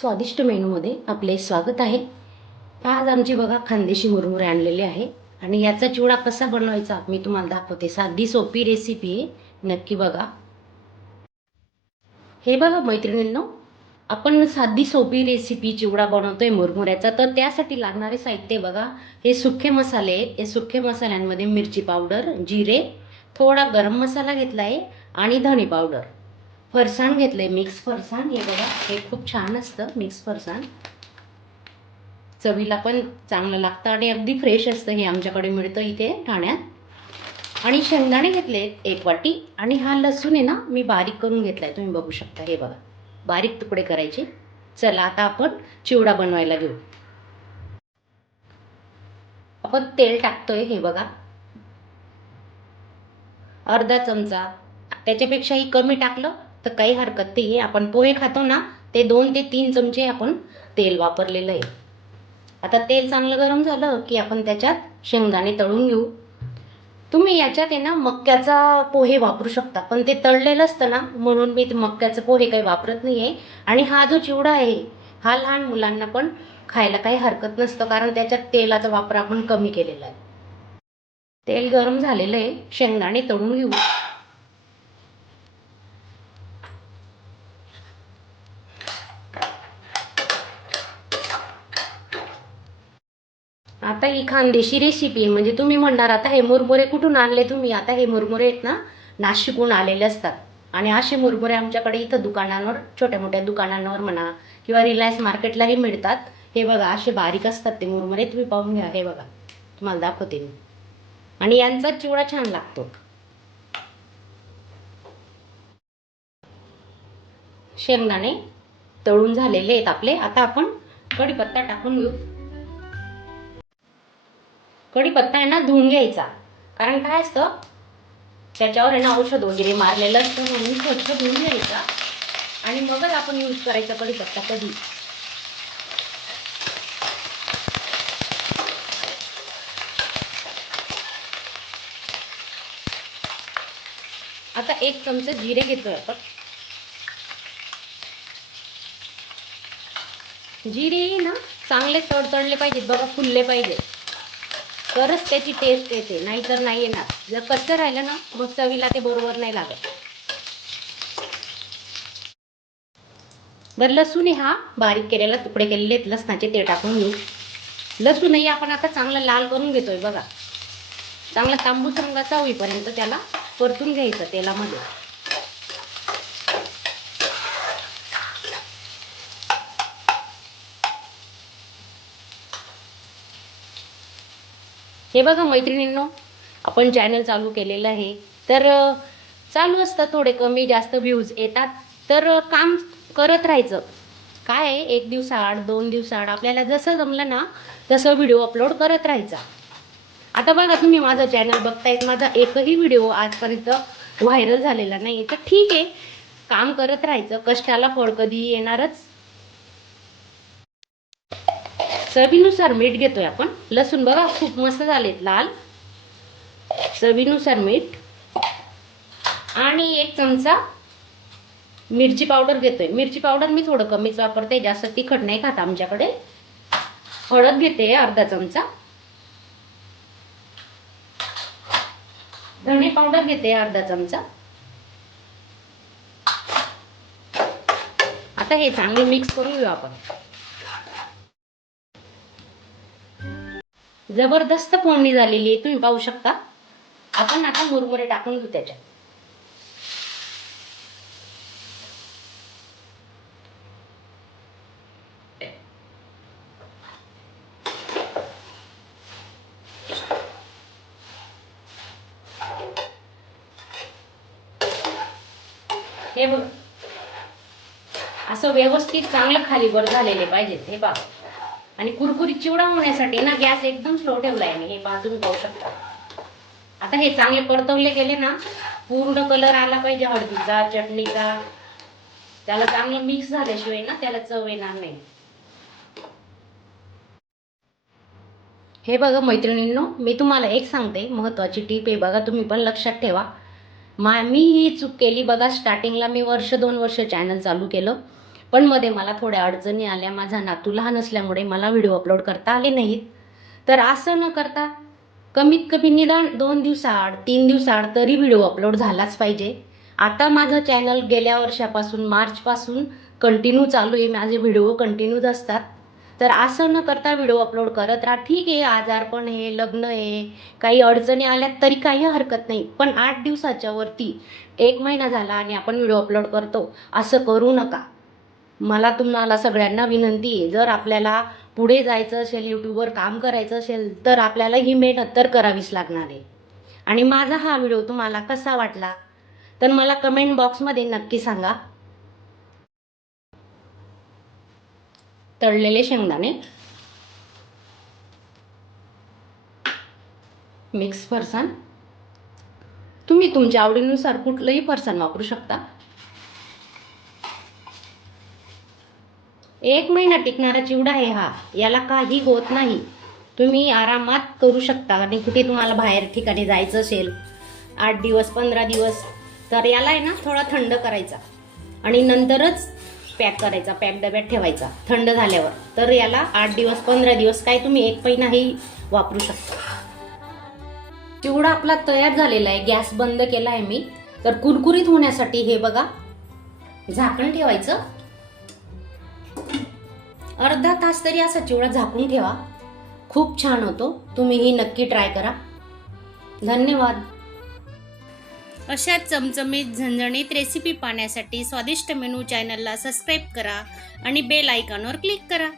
स्वादिष्ट मेनूमध्ये आपले स्वागत आहे। आज आमची बघा खानदेशी मुरमुरे आणलेले आहे आणि याचा चिवडा कसा बनवायचा मी तुम्हाला दाखवते। साधी सोपी रेसिपी आहे, नक्की बघा। हे बघा मैत्रिणींनो, आपण साधी सोपी रेसिपी चिवडा बनवतोय मुरमुऱ्याचा, तर त्यासाठी लागणारे साहित्य बघा। हे सुखे मसाले आहेत। हे सुखे मसाल्यांमध्ये मिरची पावडर, जिरे, थोडा गरम मसाला घेतला आहे आणि धणे पावडर, फरसाण घेतले, मिक्स फरसाण। हे बघा, हे खूप छान असतं मिक्स फरसाण, चवीला पण चांगलं लागतं आणि अगदी फ्रेश असतं। हे आमच्याकडे मिळतं इथे ठाण्यात। आणि शेंगदाणे घेतले 1 वाटी आणि हा लसूण आहे ना, मी बारीक करून घेतलाय, तुम्ही बघू शकता। हे बघा, बारीक तुकडे करायचे। चला आता आपण चिवडा बनवायला घेऊ। आपण तेल टाकतोय, हे बघा, अर्धा चमचा। त्याच्यापेक्षाही कमी टाकलं तर काही हरकत नाही। आपण पोहे खातो ना, ते 2 ते 3 चमचे आपण तेल वापरलेलं आहे। आता तेल चांगलं गरम झालं की आपण त्याच्यात शेंगदाणे तळून घेऊ। तुम्ही याच्यात आहे ना मक्याचा पोहे वापरू शकता, पण ते तळलेलं असतं ना, म्हणून मी मक्याचे पोहे काही वापरत नाही आहे। आणि हा जो चिवडा आहे हा लहान मुलांना पण खायला काही हरकत नसतं, कारण त्याच्यात तेलाचा वापर आपण कमी केलेला आहे। तेल गरम झालेलं आहे, शेंगदाणे तळून घेऊ। आता ही खानदेशी रेसिपी आहे, म्हणजे तुम्ही म्हणणार आता हे मुरमुरे कुठून आणले तुम्ही? आता हे मुरमुरे आहेत ना, नाशिकहून आलेले असतात आणि असे मुरमुरे आमच्याकडे इथं दुकानांवर, छोट्या मोठ्या दुकानांवर म्हणा किंवा रिलायन्स मार्केटलाही मिळतात। हे बघा, असे बारीक असतात ते मुरमुरे, तुम्ही पाहून घ्या। हे बघा, तुम्हाला दाखवते मी। आणि यांचा चिवडा छान लागतो। शेंगदाणे तळून झालेले आहेत आपले। आता आपण कढीपत्ता टाकून घेऊ। कढीपत्ता आहे ना धुवून घ्यायचा, कारण काय असतं त्याच्यावर आहे ना औषध वगैरे मारलेलं असतं, म्हणून स्वच्छ धुवून घ्यायचा आणि मगच आपण यूज करायचा कढीपत्ता कधी। आता 1 चमचा जिरे घेतोय आपण। जिरे ना चांगले तडतडले पाहिजेत बघा, फुलले पाहिजे, तरच त्याची टेस्ट येते, नाहीतर नाही येणार। जर कच्चं राहिलं ना मग चवीला ते बरोबर नाही लागत। बरं, लसूण हा बारीक केलेला, तुकडे केलेले आहेत लसणाचे, ते टाकून घेऊ। लसूणही आपण आता चांगला लाल करून घेतोय बघा, चांगला तांबूस रंगाचा होईपर्यंत त्याला परतून घ्यायचं तेलामध्ये। हे बघा मैत्रिणींनो, आपण चॅनल चालू केलेलं आहे, तर चालू असतं थोडे कमी जास्त व्ह्यूज येतात, तर काम करत राहायचं। काय आहे, 1 दिवसाआड 2 दिवसाआड आपल्याला जसं जमलं ना तसं व्हिडिओ अपलोड करत राहायचा। आता बघा, तुम्ही माझं चॅनल बघतायत, माझा एकही व्हिडिओ आजपर्यंत व्हायरल झालेला नाही, तर ठीक आहे, काम करत राहायचं, कष्टाला फळ कधी येणारच। चवीनुसार मीठ घेतोय आपण। लसूण बघा खूप मस्त झालेत लाल। चवीनुसार मीठ आणि 1 चमचा मिरची पावडर घेतोय। मिरची पावडर मी थोडं कमीच वापरते, जास्त तिखट नाही खात आमच्याकडे। हळद घेते अर्धा चमचा, धणे पावडर घेते अर्धा चमचा। आता हे चांगले मिक्स करून घेऊ आपण। जबरदस्त फोडणी झालेली आहे, तुम्ही पाहू शकता। आपण आता मुरमुरे टाकून घेऊ त्याच्यात। हे बघ, असं व्यवस्थित चांगलं खाली वर झालेले पाहिजेत, हे पहा। आणि कुरकुरीत चिवडा होण्यासाठी ना गॅस एकदम स्लो ठेवलाय मी, हे पहा, तुम्ही पाहू शकता। आता हे चांगले परतवले गेले ना, पूर्ण कलर आला पाहिजे हळदीचा, चटणीचा, त्याला चांगलं मिक्स झाल्याशिवाय ना त्याला चव येणार नाही। हे बघा मैत्रिणींनो, मी तुम्हाला एक सांगते, महत्त्वाची टीप आहे बघा, तुम्ही पण लक्षात ठेवा। मी ही चूक केली बघा, स्टार्टिंगला मी 1-2 वर्ष चॅनल चालू केलं, पण मध्ये मला थोड्या अडचणी आल्या. माझा नातू लहान असल्यामुळे मला व्हिडिओ अपलोड करता आले नाहीत. तर असं न करता कमीत कमी निदान 2 दिवसाआड 3 दिवसाआड तरी व्हिडिओ अपलोड झालाच पाहिजे. आता माझं चॅनल गेल्या वर्षापासून मार्चपासून कंटिन्यू चालू आहे. माझे व्हिडिओ कंटिन्यूच असतात. तर असं न करता व्हिडिओ अपलोड करत राहा. ठीक आहे, आजारपण आहे, लग्न आहे, काही अडचणी आल्यात तरी काही हरकत नाही. पण 8 दिवसाच्या वरती 1 महिना झाला आणि आपण व्हिडिओ अपलोड करतो, असं करू नका. मला तुम्हाला सगळ्यांना विनंती आहे, जर आपल्याला पुढे जायचं असेल, यूट्यूबवर काम करायचं असेल, तर आपल्याला ही मेहनत तर करावीच लागणार आहे. आणि माझा हा व्हिडिओ तुम्हाला कसा वाटला तर मला कमेंट बॉक्समध्ये नक्की सांगा. तळलेले शेंगदाणे, मिक्स फरसाण, तुम्ही तुमच्या आवडीनुसार कुठलंही फरसाण वापरू शकता. 1 महिना टिकणारा चिवडा आहे हा. याला काही होत नाही. तुम्ही आरामात करू शकता. आणि कुठे तुम्हाला बाहेर ठिकाणी जायचं असेल 8 दिवस 15 दिवस, तर याला आहे ना थोडा थंड करायचा आणि नंतरच पॅक करायचा, पॅक डब्यात ठेवायचा थंड झाल्यावर. तर याला 8 दिवस 15 दिवस काय तुम्ही 1 महिनाही वापरू शकता. चिवडा आपला तयार झालेला आहे. गॅस बंद केला आहे मी. तर कुरकुरीत होण्यासाठी हे बघा, झाकण ठेवायचं. अर्धा तास तरी असा चिवडा झाकून ठेवा. खूप छान होतो. तुम्हीही नक्की ट्राय करा. धन्यवाद. अशा चमचमीत झणझणीत रेसिपी पाहण्यासाठी स्वादिष्ट मेनू चॅनलला सबस्क्राईब करा आणि बेल आयकॉनवर क्लिक करा.